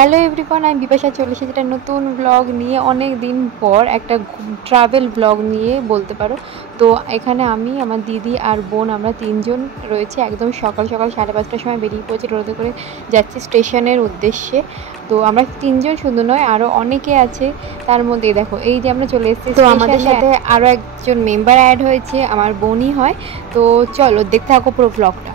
Hello everyone, আমি বিপাশা চলে এসেছি একটা নতুন ব্লগ নিয়ে। অনেক দিন পর একটা ট্রাভেল ব্লগ নিয়ে বলতে পারো। তো এখানে আমি, আমার দিদি আর বোন, আমরা তিনজন রয়েছি। একদম সকাল সকাল 5:30টার সময় বেরিয়ে পড়েছি, টোটোতে করে যাচ্ছি স্টেশনের উদ্দেশ্যে। তো আমরা তিনজন শুধু নয়, আরও অনেকে আছে। তার মধ্যে দেখো এই যে আমরা চলে এসেছি। তো আমাদের সাথে আরও একজন মেম্বার অ্যাড হয়েছে, আমার বোনই হয়। তো চলো দেখতে থাকো পুরো ব্লগটা।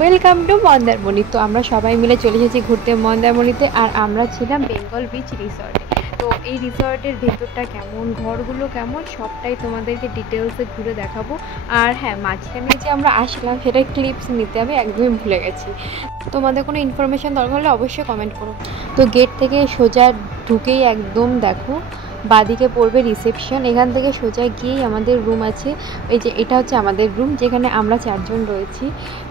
Welcome to Mandarmani. তো আমরা সবাই মিলে চলে এসেছি ঘুরতে মন্দারমণিতে, আর আমরা ছিলাম বেঙ্গল বিচ রিসর্টে। তো এই রিসর্টের ভেতরটা কেমন, ঘরগুলো কেমন, সবটাই তোমাদেরকে ডিটেলসে ঘুরে দেখাবো। আর হ্যাঁ, মাঝখানে যে আমরা আসলাম সেটা ক্লিপস নিতে আমি একদমই ভুলে গেছি। তোমাদের কোনো ইনফরমেশান দরকার হলে অবশ্যই কমেন্ট করো। তো গেট থেকে সোজা ঢুকেই একদম দেখো বাদিকে পড়বে রিসেপশন। এখান থেকে সোজা গিয়েই আমাদের রুম আছে। এই যে এটা হচ্ছে আমাদের রুম, যেখানে আমরা 4 জন রয়েছি।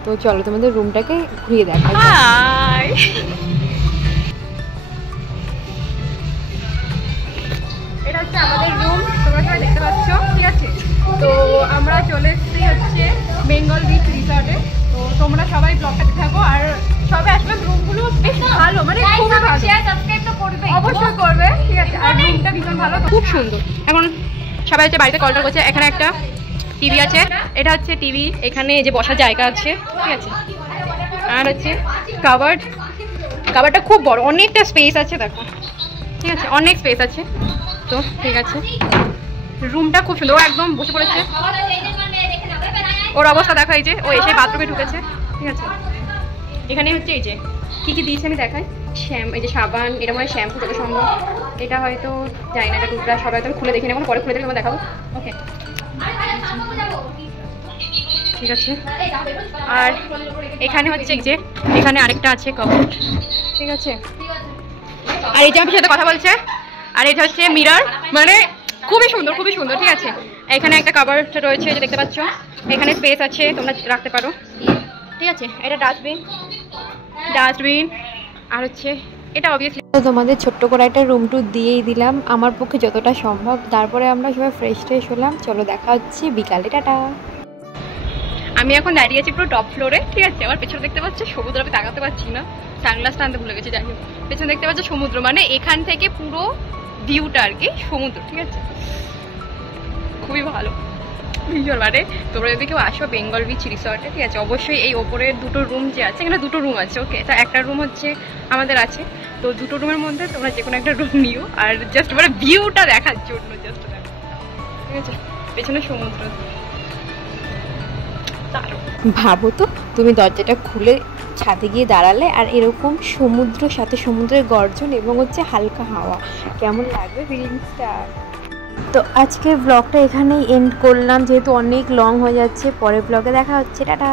তো চলো তোমাদের রুমটাকে ঘুরিয়ে দেখাই। এটা হচ্ছে আমাদের রুম, তোমরা সবাই দেখতে পাচ্ছ, ঠিক আছে। তো আমরা চলে এসেছি হচ্ছে বেঙ্গল বিচ রিসর্টে। তো তোমরা সবাই ব্লগটা দেখতে থাকো, আর সবাই আসলে রুমগুলো বেশ ভালো, মানে খুবই ভালো। সাবস্ক্রাইব তো করবে, অবশ্যই করবে, ঠিক আছে। আর রুমটা ভীষণ ভালো, খুব সুন্দর। এখন সবাই হচ্ছে বাড়িতে কল করছে। এখানে একটা টিভি আছে, এটা হচ্ছে টিভি। এখানে যে বসার জায়গা আছে, ঠিক আছে। আর হচ্ছে কাভারটা খুব বড়, অনেকটা স্পেস আছে, দেখো, ঠিক আছে, অনেক স্পেস আছে। তো ঠিক আছে, রুমটা খুব সুন্দর। ও একদম বসে পড়েছে, ওর অবস্থা দেখো। এই যে ও এসে বাথরুমে ঢুকেছে, ঠিক আছে। এখানে হচ্ছে এই যে কী কী দিয়েছে আমি দেখাই। এই যে সাবান, এটা মনে হয় শ্যাম্পু যত সম্ভব। এটা হয়তো জানি না, এটা টুথব্রাশ। সবাই তো খুলে দেখি না, এখন পরে খুলে দেখে তোমার দেখাবো, ওকে, ঠিক আছে। আর এখানে হচ্ছে এই যে এখানে আরেকটা আছে কভার, ঠিক আছে। আর এই যে আমার সাথে কথা বলছে। আর এটা হচ্ছে মিরর, মানে খুবই সুন্দর, খুবই সুন্দর, ঠিক আছে। এখানে একটা কভার রয়েছে, যে দেখতে পাচ্ছ। এখানে স্পেস আছে, তোমরা রাখতে পারো, ঠিক আছে। এটা ডাস্টবিন। আর হচ্ছে এটা অবভিয়াসলি তোমাদের ছোট্ট করে একটা রুম ট্যুর দিয়েই দিলাম আমার পক্ষে যতটা সম্ভব। তারপরে আমরা সবাই ফ্রেশ হলাম। চলো দেখা হচ্ছে বিকালে, টাটা। আমি এখন দাঁড়িয়ে আছি পুরো টপ ফ্লোরে, ঠিক আছে। আমার পেছনে দেখতে পাচ্ছ সমুদ্র, আমি তাকাতে পারছি না, সানগ্লাসটা আনতে ভুলে গেছি। যাই হোক, পেছনে দেখতে পাচ্ছ সমুদ্র, মানে এখান থেকে পুরো ভিউটা আর কি সমুদ্র, ঠিক আছে। খুবই ভালো, ভীষণ। মানে তোমরা যদি কেউ আসো বেঙ্গল বিচ রিসর্টে, ঠিক আছে, অবশ্যই এই ওপরের দুটো রুম যে আছে, এখানে দুটো রুম আছে, ওকে। তা একটা রুম হচ্ছে আমাদের আছে। তো দুটো রুমের মধ্যে তোমরা যে কোনো একটা রুম নিও, আর জাস্ট মানে ভিউটা দেখার জন্য জাস্ট দেখো, ঠিক আছে। পেছনে সমুদ্র, ভাবো তো, তুমি দরজাটা খুলে ছাদে গিয়ে দাঁড়ালে, আর এরকম সমুদ্রের সাথে সমুদ্রের গর্জন এবং হচ্ছে হালকা হাওয়া, কেমন লাগবে ফিলিংসটা। তো আজকের ব্লগটা এখানেই এন্ড করলাম, যেহেতু অনেক লং হয়ে যাচ্ছে। পরের ব্লগে দেখা হচ্ছে, টাটা।